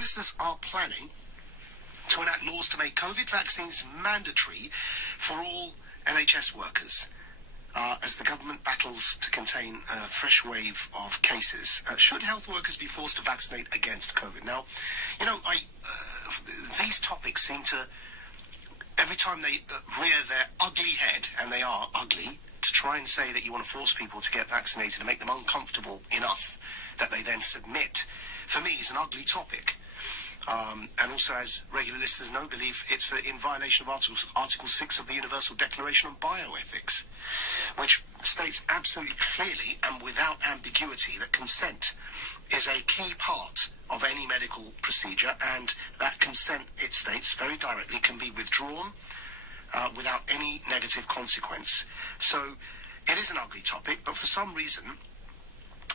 ministers are planning to enact laws to make COVID vaccines mandatory for all NHS workers as the government battles to contain a fresh wave of cases. Should health workers be forced to vaccinate against COVID? Now, you know, these topics seem to, every time they rear their ugly head, and they are ugly, to try and say that you want to force people to get vaccinated and make them uncomfortable enough that they then submit, for me, is an ugly topic. And also, as regular listeners know, believe it's in violation of Article 6 of the Universal Declaration on Bioethics, which states absolutely clearly and without ambiguity that consent is a key part of any medical procedure, and that consent, it states very directly, can be withdrawn without any negative consequence. So it is an ugly topic, but for some reason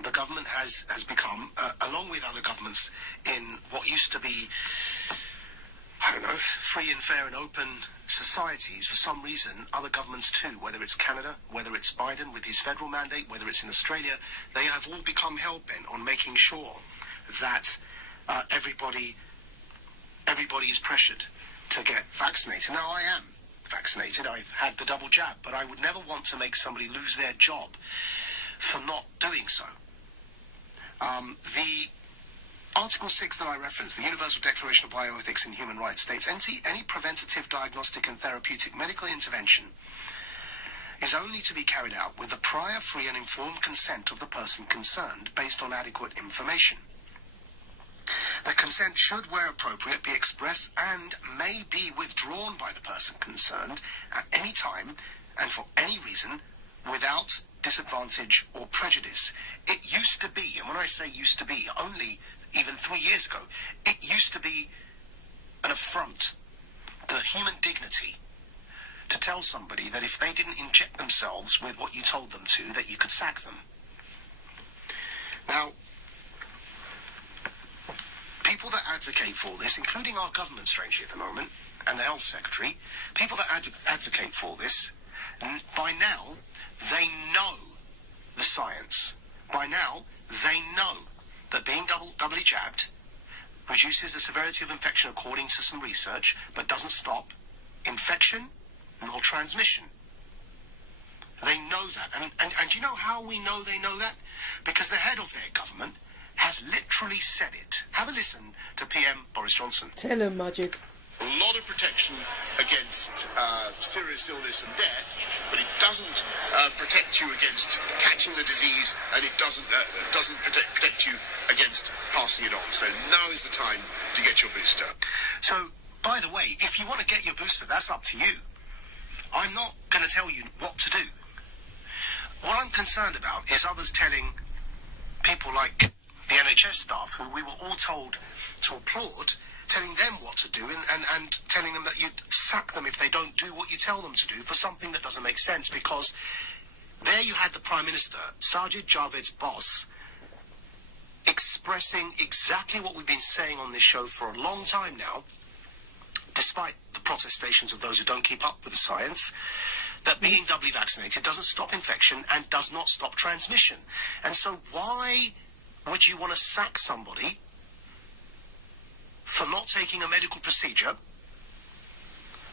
the government has become, along with other governments in what used to be, I don't know, free and fair and open societies, for some reason, other governments too, whether it's Canada, whether it's Biden with his federal mandate, whether it's in Australia, they have all become hell-bent on making sure that everybody is pressured to get vaccinated. Now, I am vaccinated, I've had the double jab, but I would never want to make somebody lose their job for not doing so. The Article 6 that I referenced, the Universal Declaration of Bioethics and Human Rights, states any preventative, diagnostic and therapeutic medical intervention is only to be carried out with the prior, free and informed consent of the person concerned based on adequate information. The consent should, where appropriate, be expressed and may be withdrawn by the person concerned at any time and for any reason without disadvantage or prejudice. It used to be, and when I say used to be, only even 3 years ago, it used to be an affront to human dignity to tell somebody that if they didn't inject themselves with what you told them to, that you could sack them. Now, people that advocate for this, including our government, strangely at the moment, and the Health Secretary, people that advocate for this, by now, they know the science. By now, they know that being doubly jabbed reduces the severity of infection according to some research, but doesn't stop infection nor transmission. They know that. And do you know how we know they know that? Because the head of their government has literally said it. Have a listen to PM Boris Johnson. Tell him, Maajid. A lot of protection against serious illness and death, but it doesn't protect you against catching the disease, and it doesn't protect you against passing it on. So now is the time to get your booster. So, by the way, if you want to get your booster, that's up to you. I'm not going to tell you what to do. What I'm concerned about is others telling people like the NHS staff, who we were all told to applaud, telling them what to do and telling them that you'd sack them if they don't do what you tell them to do for something that doesn't make sense, because there you had the Prime Minister, Sajid Javid's boss, expressing exactly what we've been saying on this show for a long time now, despite the protestations of those who don't keep up with the science, that being doubly vaccinated doesn't stop infection and does not stop transmission. And so why would you want to sack somebody for not taking a medical procedure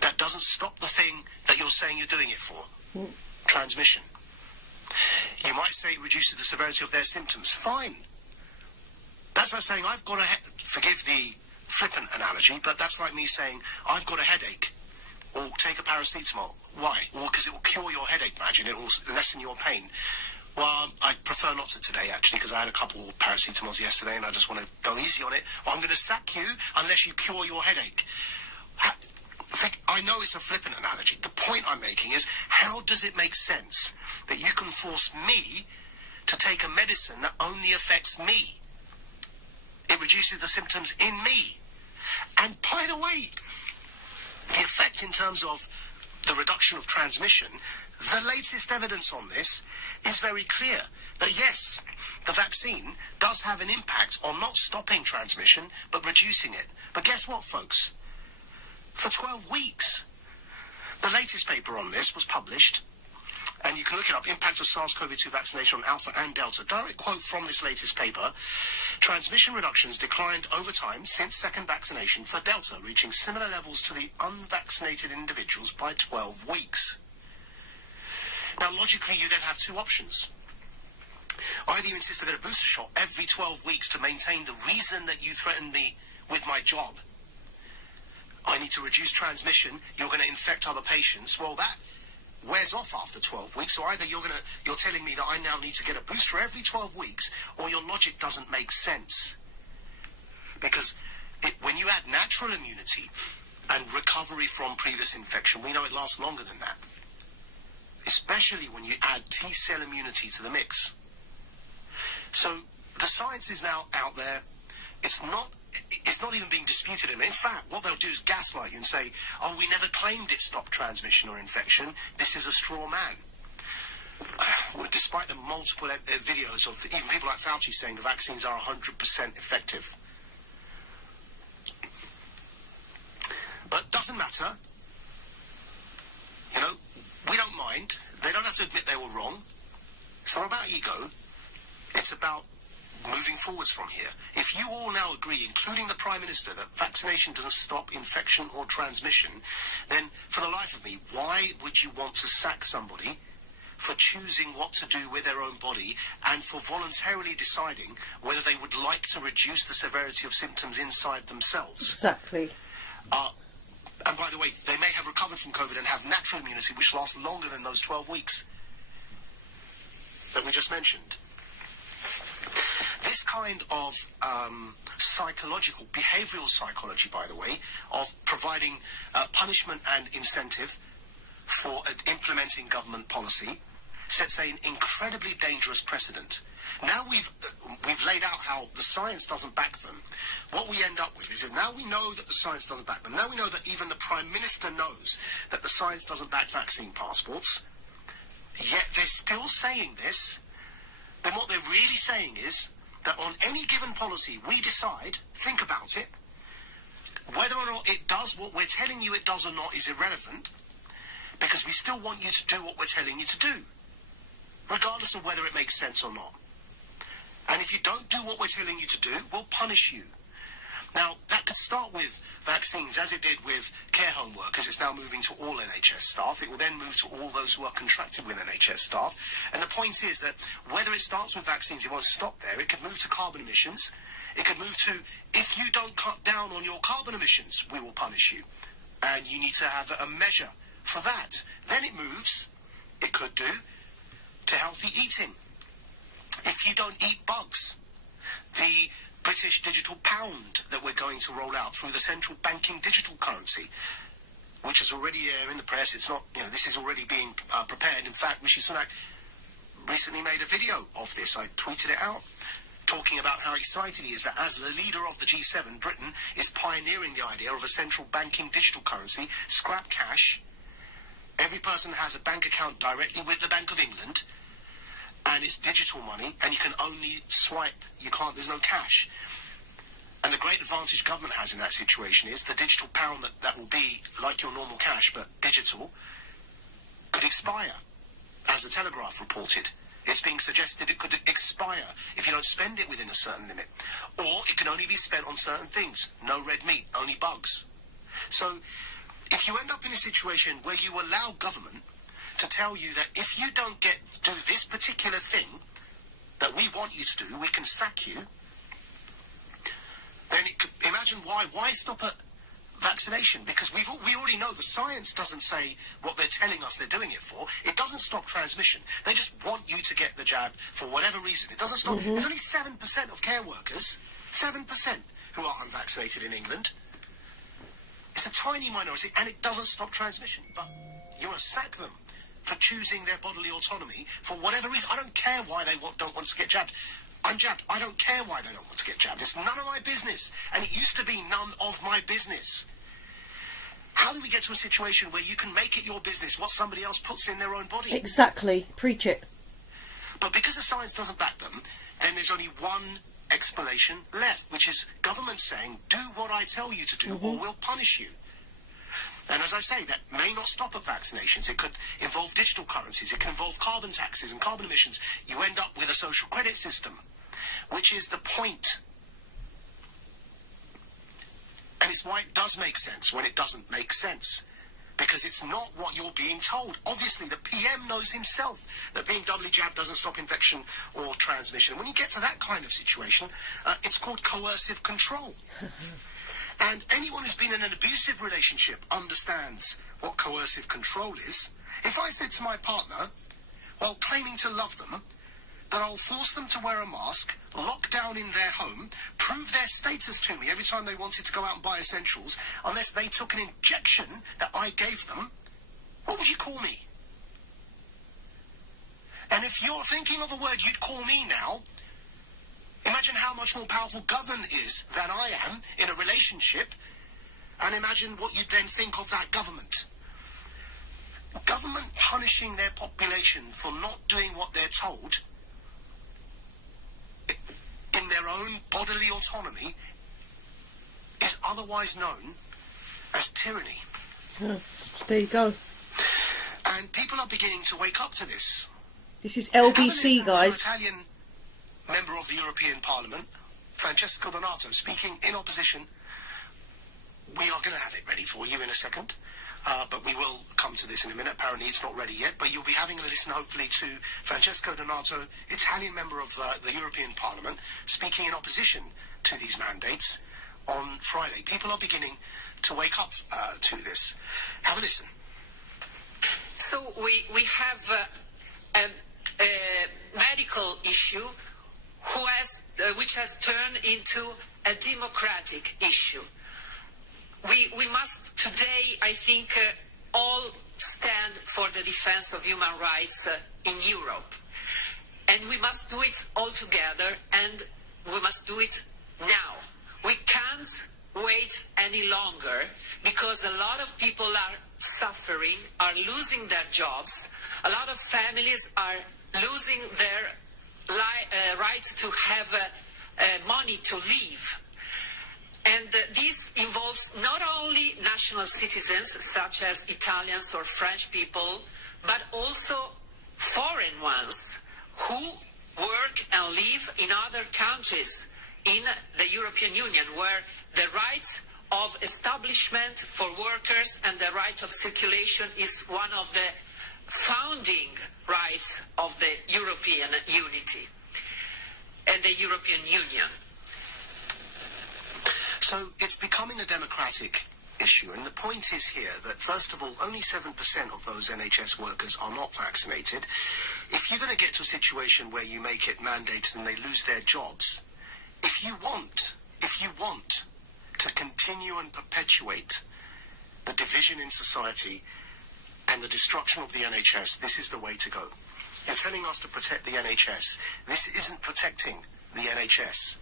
that doesn't stop the thing that you're saying you're doing it for? Transmission. You might say it reduces the severity of their symptoms. Fine. That's like saying I've got a forgive the flippant analogy, but that's like me saying I've got a headache, or take a paracetamol. Why? Well, because it will cure your headache, Maajid, it will lessen your pain. Well, I prefer not to today, actually, because I had a couple of paracetamols yesterday and I just want to go easy on it. Well, I'm going to sack you unless you cure your headache. I know it's a flippant analogy. The point I'm making is, how does it make sense that you can force me to take a medicine that only affects me? It reduces the symptoms in me. And by the way, the effect in terms of the reduction of transmission, the latest evidence on this is very clear that yes, the vaccine does have an impact on not stopping transmission, but reducing it. But guess what, folks? For 12 weeks, the latest paper on this was published And you can look it up, impact of SARS-CoV-2 vaccination on Alpha and Delta. Direct quote from this latest paper. Transmission reductions declined over time since second vaccination for Delta, reaching similar levels to the unvaccinated individuals by 12 weeks. Now, logically, you then have two options. Either you insist I get a booster shot every 12 weeks to maintain the reason that you threatened me with my job. I need to reduce transmission, you're going to infect other patients. Well, that wears off after 12 weeks, so either you're telling me that I now need to get a booster every 12 weeks, or your logic doesn't make sense. Because when you add natural immunity and recovery from previous infection, we know it lasts longer than that. Especially when you add T-cell immunity to the mix. So the science is now out there. It's not even being disputed. In fact, what they'll do is gaslight you and say, oh, we never claimed it stopped transmission or infection. This is a straw man. Despite the multiple videos of even people like Fauci saying the vaccines are 100% effective. But doesn't matter. You know, we don't mind. They don't have to admit they were wrong. It's not about ego. It's about moving forwards from here. If you all now agree, including the Prime Minister, that vaccination doesn't stop infection or transmission, then for the life of me, why would you want to sack somebody for choosing what to do with their own body and for voluntarily deciding whether they would like to reduce the severity of symptoms inside themselves? Exactly. And by the way, they may have recovered from COVID and have natural immunity, which lasts longer than those 12 weeks that we just mentioned. This kind of psychological, behavioral psychology, by the way, of providing punishment and incentive for implementing government policy sets an incredibly dangerous precedent. Now we've laid out how the science doesn't back them. What we end up with is that now we know that the science doesn't back them. Now we know that even the Prime Minister knows that the science doesn't back vaccine passports. Yet they're still saying this. Then what they're really saying is that on any given policy we decide, think about it, whether or not it does what we're telling you it does or not is irrelevant, because we still want you to do what we're telling you to do, regardless of whether it makes sense or not. And if you don't do what we're telling you to do, we'll punish you. Now, that could start with vaccines, as it did with care home workers. It's now moving to all NHS staff. It will then move to all those who are contracted with NHS staff. And the point is that whether it starts with vaccines, it won't stop there. It could move to carbon emissions. It could move to, if you don't cut down on your carbon emissions, we will punish you. And you need to have a measure for that. Then it moves, it could do, to healthy eating. If you don't eat bugs, the British digital pound that we're going to roll out through the central banking digital currency, which is already in the press. It's not, this is already being prepared. In fact, Rishi Sunak recently made a video of this. I tweeted it out, talking about how excited he is that as the leader of the G7, Britain is pioneering the idea of a central banking digital currency, scrap cash. Every person has a bank account directly with the Bank of England, and it's digital money, and you can only swipe. There's no cash. And the great advantage government has in that situation is the digital pound that will be like your normal cash, but digital, could expire, as the Telegraph reported. It's being suggested it could expire if you don't spend it within a certain limit. Or it can only be spent on certain things. No red meat, only bugs. So if you end up in a situation where you allow government to tell you that if you don't do this particular thing that we want you to do, we can sack you, then imagine why stop at vaccination? Because we already know the science doesn't say what they're telling us they're doing it for. It doesn't stop transmission. They just want you to get the jab for whatever reason. It doesn't stop. There's only 7% of care workers, 7%, who are unvaccinated in England. It's a tiny minority, and it doesn't stop transmission. But you want to sack them for choosing their bodily autonomy for whatever reason. I don't care why they don't want to get jabbed. I'm jabbed. I don't care why they don't want to get jabbed. It's none of my business. And it used to be none of my business. How do we get to a situation where you can make it your business what somebody else puts in their own body? Exactly. Preach it. But because the science doesn't back them, then there's only one explanation left, which is government saying, do what I tell you to do or we'll punish you. And as I say, that may not stop at vaccinations. It could involve digital currencies. It can involve carbon taxes and carbon emissions. You end up with a social credit system, which is the point. And it's why it does make sense when it doesn't make sense. Because it's not what you're being told. Obviously, the PM knows himself that being doubly jabbed doesn't stop infection or transmission. When you get to that kind of situation, it's called coercive control. And anyone who's been in an abusive relationship understands what coercive control is. If I said to my partner, while claiming to love them, that I'll force them to wear a mask, lock down in their home, prove their status to me every time they wanted to go out and buy essentials, unless they took an injection that I gave them, what would you call me? And if you're thinking of a word you'd call me now, imagine how much more powerful government is than I am in a relationship, and imagine what you'd then think of that government. Government punishing their population for not doing what they're told in their own bodily autonomy is otherwise known as tyranny. There you go. And people are beginning to wake up to this. This is LBC, guys. Italian member of the European Parliament, Francesco Donato, speaking in opposition. We are going to have it ready for you in a second, but we will come to this in a minute. Apparently it's not ready yet, but you'll be having a listen hopefully to Francesco Donato, Italian member of the European Parliament, speaking in opposition to these mandates on Friday. People are beginning to wake up to this. Have a listen. So we have a medical issue which has turned into a democratic issue. We must today, I think, all stand for the defense of human rights in Europe. And we must do it all together, and we must do it now. We can't wait any longer, because a lot of people are suffering, are losing their jobs. A lot of families are losing their right to have money to live. And this involves not only national citizens, such as Italians or French people, but also foreign ones who work and live in other countries in the European Union, where the rights of establishment for workers and the right of circulation is one of the founding rights of the European unity and the European Union. So it's becoming a democratic issue, and the point is here that, first of all, only 7% of those NHS workers are not vaccinated. If you're going to get to a situation where you make it mandated and they lose their jobs, if you want to continue and perpetuate the division in society and the destruction of the NHS, this is the way to go. You're telling us to protect the NHS. This isn't protecting the NHS.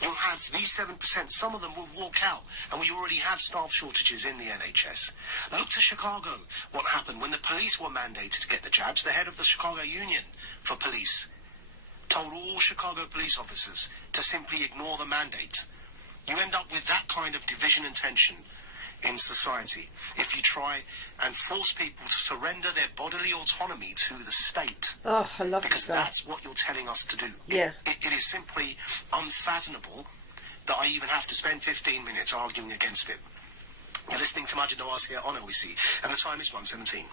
You'll have these 7%, some of them will walk out, and we already have staff shortages in the NHS. Look to Chicago, what happened when the police were mandated to get the jabs. The head of the Chicago Union for Police told all Chicago police officers to simply ignore the mandate. You end up with that kind of division and tension in society if you try and force people to surrender their bodily autonomy to the state. Oh, I love because that. That's what you're telling us to do. Yeah. It is simply unfathomable that I even have to spend 15 minutes arguing against it. You're listening to Maajid Nawaz here on LBC, and the time is 1:17.